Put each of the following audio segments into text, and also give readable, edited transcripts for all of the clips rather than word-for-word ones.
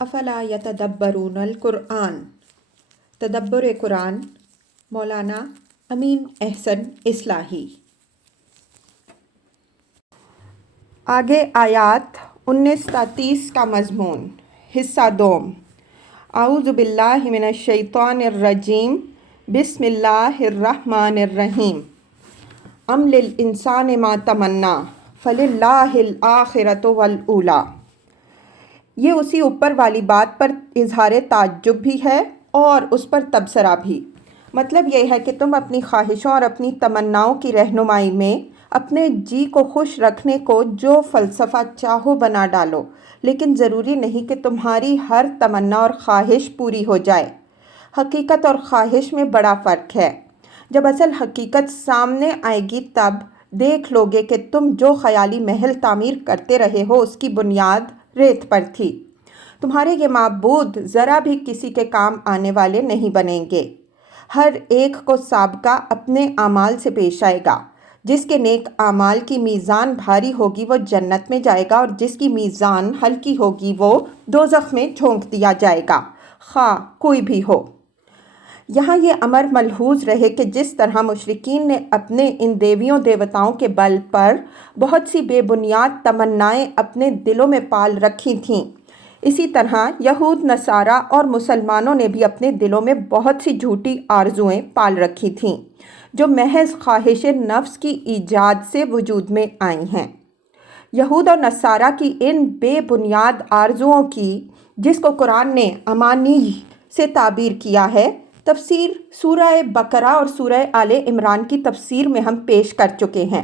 افلا یتدبرون القرآن، تدبر قرآن، مولانا امین احسن اصلاحی۔ آگے آیات 19 تا 30 کا مضمون، حصہ دوم۔ اعوذ باللہ من الشیطان الرجیم، بسم اللہ الرحمن الرحیم۔ ام للانسان ما تمنا فللہ الآخرۃ والأولی۔ یہ اسی اوپر والی بات پر اظہار تعجب بھی ہے اور اس پر تبصرہ بھی۔ مطلب یہ ہے کہ تم اپنی خواہشوں اور اپنی تمناؤں کی رہنمائی میں اپنے جی کو خوش رکھنے کو جو فلسفہ چاہو بنا ڈالو، لیکن ضروری نہیں کہ تمہاری ہر تمنا اور خواہش پوری ہو جائے۔ حقیقت اور خواہش میں بڑا فرق ہے۔ جب اصل حقیقت سامنے آئے گی تب دیکھ لوگے کہ تم جو خیالی محل تعمیر کرتے رہے ہو اس کی بنیاد ریت پر تھی۔ تمہارے یہ معبود ذرا بھی کسی کے کام آنے والے نہیں بنیں گے۔ ہر ایک کو سابقہ اپنے اعمال سے پیش آئے گا۔ جس کے نیک اعمال کی میزان بھاری ہوگی وہ جنت میں جائے گا، اور جس کی میزان ہلکی ہوگی وہ دوزخ میں جھونک دیا جائے گا، خواہ کوئی بھی ہو۔ یہاں یہ امر ملحوظ رہے کہ جس طرح مشرکین نے اپنے ان دیویوں دیوتاؤں کے بل پر بہت سی بے بنیاد تمنائیں اپنے دلوں میں پال رکھی تھیں، اسی طرح یہود، نصارہ اور مسلمانوں نے بھی اپنے دلوں میں بہت سی جھوٹی آرزوئیں پال رکھی تھیں جو محض خواہش نفس کی ایجاد سے وجود میں آئی ہیں۔ یہود اور نصارہ کی ان بے بنیاد آرزوؤں کی، جس کو قرآن نے امانی سے تعبیر کیا ہے، تفسیر سورہ بقرہ اور سورہ آل عمران کی تفسیر میں ہم پیش کر چکے ہیں۔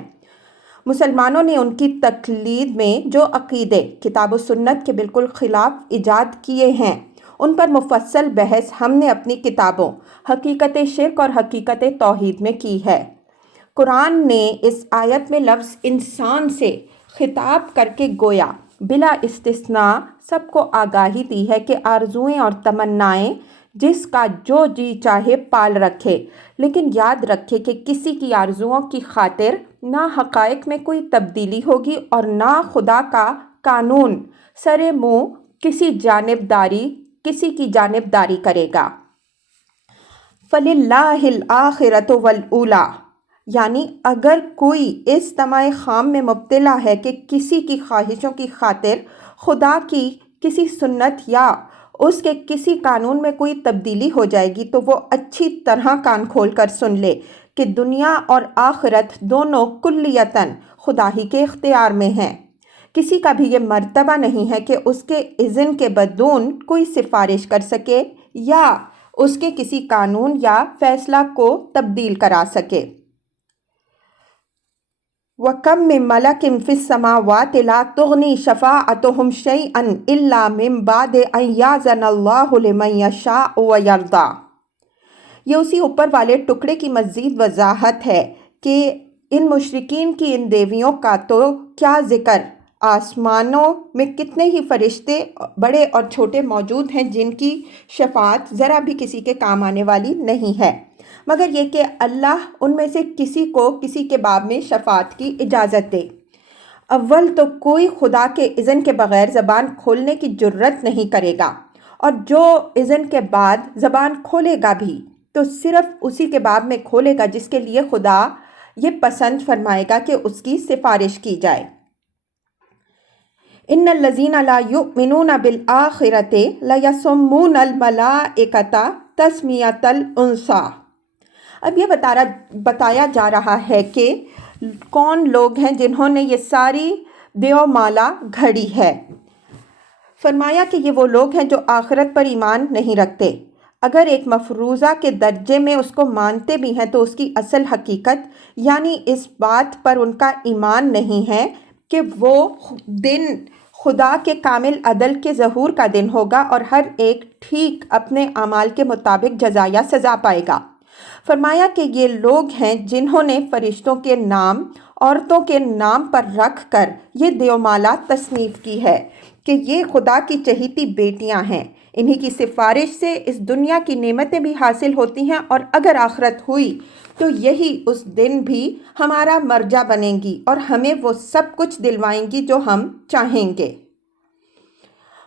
مسلمانوں نے ان کی تقلید میں جو عقیدے کتاب و سنت کے بالکل خلاف ایجاد کیے ہیں ان پر مفصل بحث ہم نے اپنی کتابوں حقیقت شرک اور حقیقت توحید میں کی ہے۔ قرآن نے اس آیت میں لفظ انسان سے خطاب کر کے گویا بلا استثناء سب کو آگاہی دی ہے کہ آرزوئیں اور تمنائیں جس کا جو جی چاہے پال رکھے، لیکن یاد رکھے کہ کسی کی آرزوؤں کی خاطر نہ حقائق میں کوئی تبدیلی ہوگی اور نہ خدا کا قانون سرے منہ کسی کی جانبداری کرے گا۔ فَلِلَّهِ الْآخِرَةُ وَالْأُولَى، یعنی اگر کوئی اس طمع خام میں مبتلا ہے کہ کسی کی خواہشوں کی خاطر خدا کی کسی سنت یا اس کے کسی قانون میں کوئی تبدیلی ہو جائے گی، تو وہ اچھی طرح کان کھول کر سن لے کہ دنیا اور آخرت دونوں کلیتاً خدا ہی کے اختیار میں ہیں۔ کسی کا بھی یہ مرتبہ نہیں ہے کہ اس کے اذن کے بدون کوئی سفارش کر سکے یا اس کے کسی قانون یا فیصلہ کو تبدیل کرا سکے۔ وَكَم مِّن مَلَكٍ فِي السَّمَاوَاتِ لَا تُغْنِي شَفَاعَتُهُمْ شَيْئًا إِلَّا مِن بَعْدِ أَن يَأْذَنَ اللَّهُ لِمَن يَشَاءُ وَيَرْضَىٰ۔ یہ اسی اوپر والے ٹکڑے کی مزید وضاحت ہے کہ ان مشرکین کی ان دیویوں کا تو کیا ذکر، آسمانوں میں کتنے ہی فرشتے بڑے اور چھوٹے موجود ہیں جن کی شفاعت ذرا بھی کسی کے کام آنے والی نہیں ہے، مگر یہ کہ اللہ ان میں سے کسی کو کسی کے باب میں شفاعت کی اجازت دے۔ اول تو کوئی خدا کے اذن کے بغیر زبان کھولنے کی جرت نہیں کرے گا، اور جو اذن کے بعد زبان کھولے گا بھی تو صرف اسی کے باب میں کھولے گا جس کے لیے خدا یہ پسند فرمائے گا کہ اس کی سفارش کی جائے۔ ان الذین لا یؤمنون بالآخرۃ لیسمون الملائکۃ تسمیۃ الانثیٰ۔ اب یہ بتایا جا رہا ہے کہ کون لوگ ہیں جنہوں نے یہ ساری دیو مالا گھڑی ہے۔ فرمایا کہ یہ وہ لوگ ہیں جو آخرت پر ایمان نہیں رکھتے۔ اگر ایک مفروضہ کے درجے میں اس کو مانتے بھی ہیں تو اس کی اصل حقیقت یعنی اس بات پر ان کا ایمان نہیں ہے کہ وہ دن خدا کے کامل عدل کے ظہور کا دن ہوگا اور ہر ایک ٹھیک اپنے اعمال کے مطابق جزا یا سزا پائے گا۔ فرمایا کہ یہ لوگ ہیں جنہوں نے فرشتوں کے نام عورتوں کے نام پر رکھ کر یہ دیومالا تصنیف کی ہے کہ یہ خدا کی چہیتی بیٹیاں ہیں، انہی کی سفارش سے اس دنیا کی نعمتیں بھی حاصل ہوتی ہیں، اور اگر آخرت ہوئی تو یہی اس دن بھی ہمارا مرجع بنیں گی اور ہمیں وہ سب کچھ دلوائیں گی جو ہم چاہیں گے۔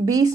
20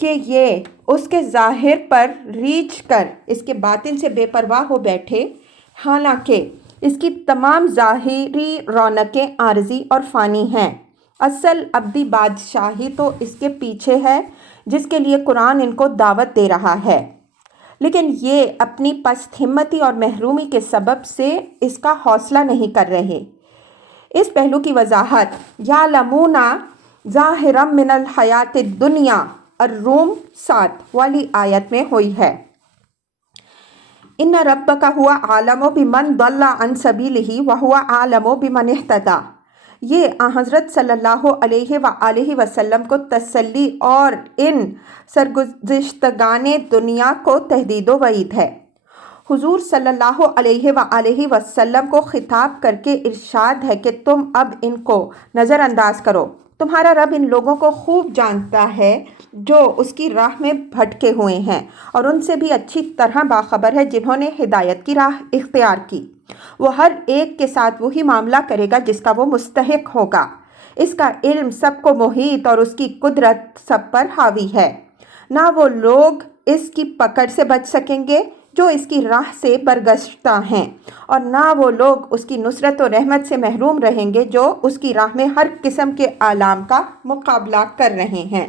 کہ یہ اس کے ظاہر پر ریچھ کر اس کے باطن سے بے پرواہ ہو بیٹھے، حالانکہ اس کی تمام ظاہری رونقیں عارضی اور فانی ہیں۔ اصل ابدی بادشاہی تو اس کے پیچھے ہے جس کے لیے قرآن ان کو دعوت دے رہا ہے، لیکن یہ اپنی پست ہمتی اور محرومی کے سبب سے اس کا حوصلہ نہیں کر رہے۔ اس پہلو کی وضاحت یعلمون ظاہرا من الحیات الدنیا الروم 7 والی آیت میں ہوئی ہے۔ ان ربک هو اعلم بمن ضل عن سبیلہ وہو اعلم بمن اہتدی۔ یہ حضرت صلی اللہ علیہ وآلہ وسلم کو تسلی اور ان سرگزشتگان دنیا کو تہدید و وعید ہے۔ حضور صلی اللہ علیہ وآلہ وسلم کو خطاب کر کے ارشاد ہے کہ تم اب ان کو نظر انداز کرو، تمہارا رب ان لوگوں کو خوب جانتا ہے جو اس کی راہ میں بھٹکے ہوئے ہیں، اور ان سے بھی اچھی طرح باخبر ہے جنہوں نے ہدایت کی راہ اختیار کی۔ وہ ہر ایک کے ساتھ وہی معاملہ کرے گا جس کا وہ مستحق ہوگا۔ اس کا علم سب کو محیط اور اس کی قدرت سب پر حاوی ہے۔ نہ وہ لوگ اس کی پکڑ سے بچ سکیں گے جو اس کی راہ سے برگشتہ ہیں، اور نہ وہ لوگ اس کی نصرت و رحمت سے محروم رہیں گے جو اس کی راہ میں ہر قسم کے آلام کا مقابلہ کر رہے ہیں۔